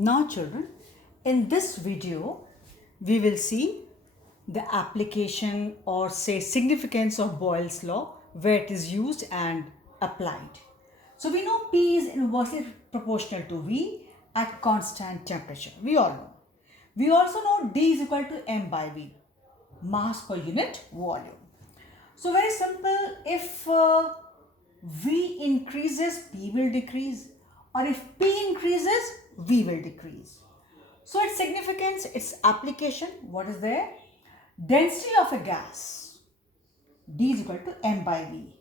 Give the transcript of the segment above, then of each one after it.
Now children, in this video, we will see the application or say significance of Boyle's law, where it is used and applied. So we know P is inversely proportional to V at constant temperature. We all know. We also know D is equal to M by V, mass per unit volume. So very simple, if V increases, P will decrease, or if P increases, V will decrease. So its significance, its application, what is there? Density of a gas, D is equal to M by V,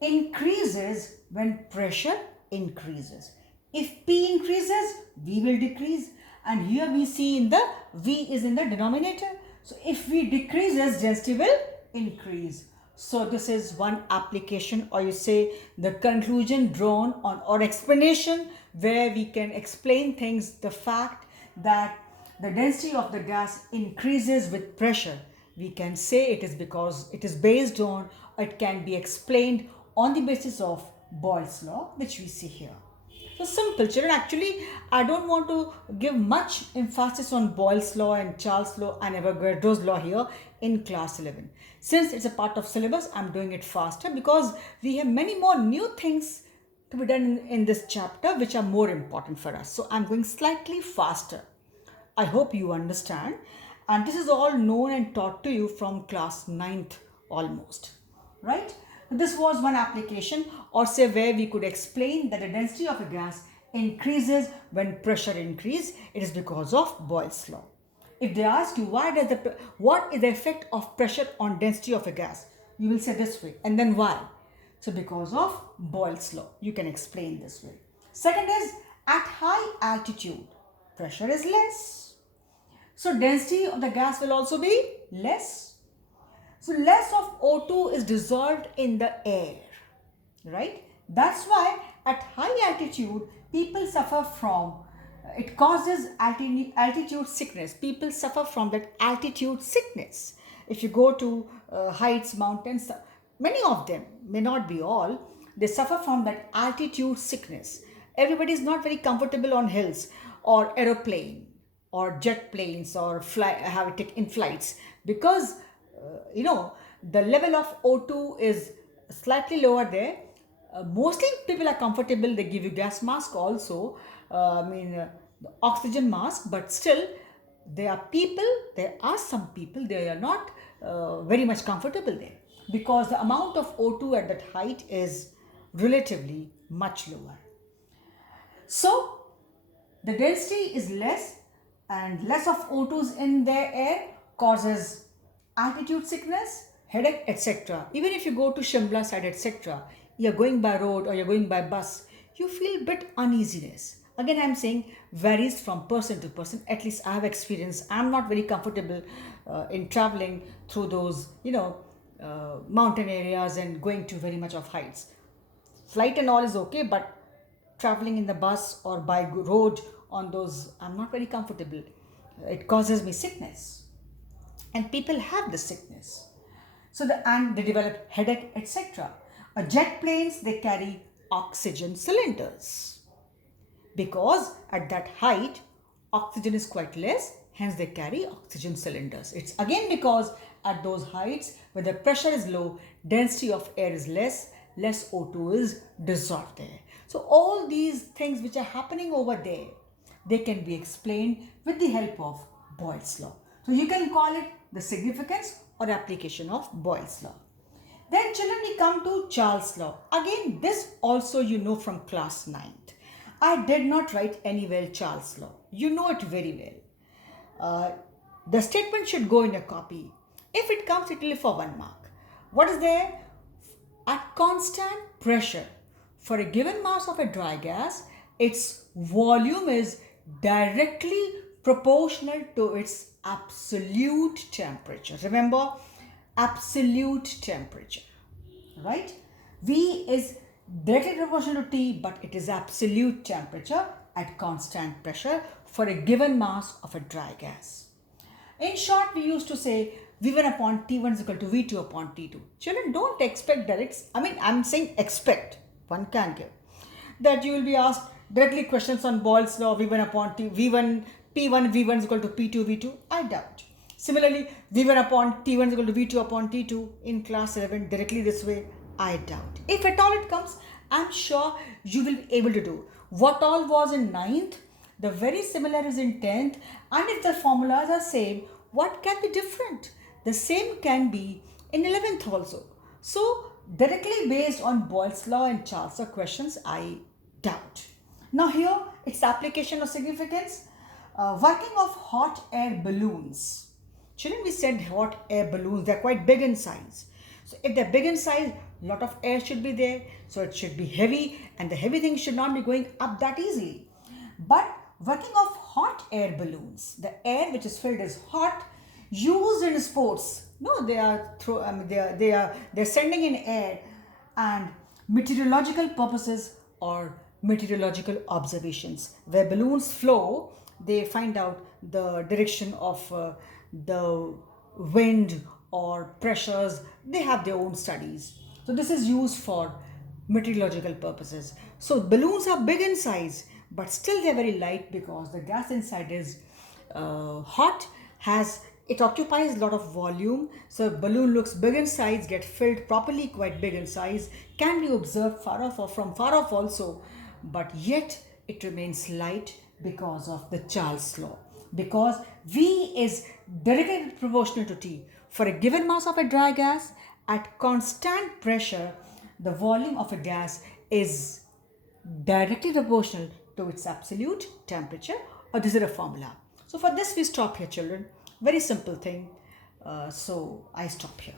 increases when pressure increases. If P increases, V will decrease, and here we see in the V is in the denominator. So if V decreases, density will increase. So this is one application, or you say the conclusion drawn on or explanation where we can explain things, the fact that the density of the gas increases with pressure. We can say it is because it is based on, or it can be explained on the basis of Boyle's law, which we see here. So simple children, actually I don't want to give much emphasis on Boyle's law and Charles' law and Avogadro's law here in class 11. Since it's a part of syllabus, I'm doing it faster because we have many more new things to be done in this chapter which are more important for us. So I'm going slightly faster. I hope you understand, and this is all known and taught to you from class 9th almost, right? This was one application, or say where we could explain that the density of a gas increases when pressure increases. It is because of Boyle's law. If they ask you what is the effect of pressure on density of a gas, you will say this way, and then why? So because of Boyle's law, you can explain this way. Second is, at high altitude, pressure is less. So density of the gas will also be less. So less of O2 is dissolved in the air, right? That's why at high altitude, people suffer from, it causes altitude sickness. People suffer from that altitude sickness. If you go to heights, mountains, many of them, may not be all, they suffer from that altitude sickness. Everybody is not very comfortable on hills or aeroplane or jet planes or have it in flights because the level of O2 is slightly lower there. Mostly people are comfortable. They give you gas mask also, the oxygen mask, but still there are some people, they are not very much comfortable there because the amount of O2 at that height is relatively much lower. So the density is less and less of O2s in their air causes altitude sickness, headache, etc. Even if you go to Shimla side, etc., you're going by road or you're going by bus, you feel a bit uneasiness. Again, I'm saying varies from person to person. At least I have experience. I'm not very comfortable in traveling through those, mountain areas and going to very much of heights. Flight and all is okay, but traveling in the bus or by road on those, I'm not very comfortable. It causes me sickness. And people have the sickness. So they develop headache, etc. Jet planes, they carry oxygen cylinders. Because at that height, oxygen is quite less, hence they carry oxygen cylinders. It's again because at those heights, where the pressure is low, density of air is less O2 is dissolved there. So all these things which are happening over there, they can be explained with the help of Boyle's law. So you can call it the significance or application of Boyle's law. Then children, we come to Charles' law. Again, this also you know from class 9th. I did not write anywhere Charles' law. You know it very well. The statement should go in a copy. If it comes, it will be for 1 mark. What is there? At constant pressure, for a given mass of a dry gas, its volume is directly proportional to its absolute temperature. Remember, absolute temperature, right? V is directly proportional to T, but it is absolute temperature at constant pressure for a given mass of a dry gas. In short, we used to say V1 upon T1 is equal to V2 upon T2. Children, don't expect that I'm saying expect. One can give. That you will be asked Directly questions on Boyle's law, V1 upon T, V1, P1, V1 is equal to P2, V2, I doubt. Similarly, V1 upon T1 is equal to V2 upon T2 in class 11, directly this way, I doubt. If at all it comes, I'm sure you will be able to do. What all was in 9th, the very similar is in 10th, and if the formulas are same, what can be different? The same can be in 11th also. So, directly based on Boyle's law and Charles' law questions, I doubt. Now here, its application of significance, working of hot air balloons. Children, we said hot air balloons, they're quite big in size. So if they're big in size, a lot of air should be there. So it should be heavy, and the heavy thing should not be going up that easily. But working of hot air balloons, the air which is filled is hot, used in sports. No, they're sending in air, and meteorological purposes or meteorological observations. Where balloons flow, they find out the direction of the wind or pressures. They have their own studies. So this is used for meteorological purposes. So balloons are big in size, but still they're very light because the gas inside is hot, it occupies a lot of volume. So balloon looks big in size, get filled properly, quite big in size, can be observed far off or from far off also, but yet it remains light because of the Charles law. Because V is directly proportional to T. For a given mass of a dry gas, at constant pressure, the volume of a gas is directly proportional to its absolute temperature, or this is a formula. So for this we stop here, children. Very simple thing. So I stop here.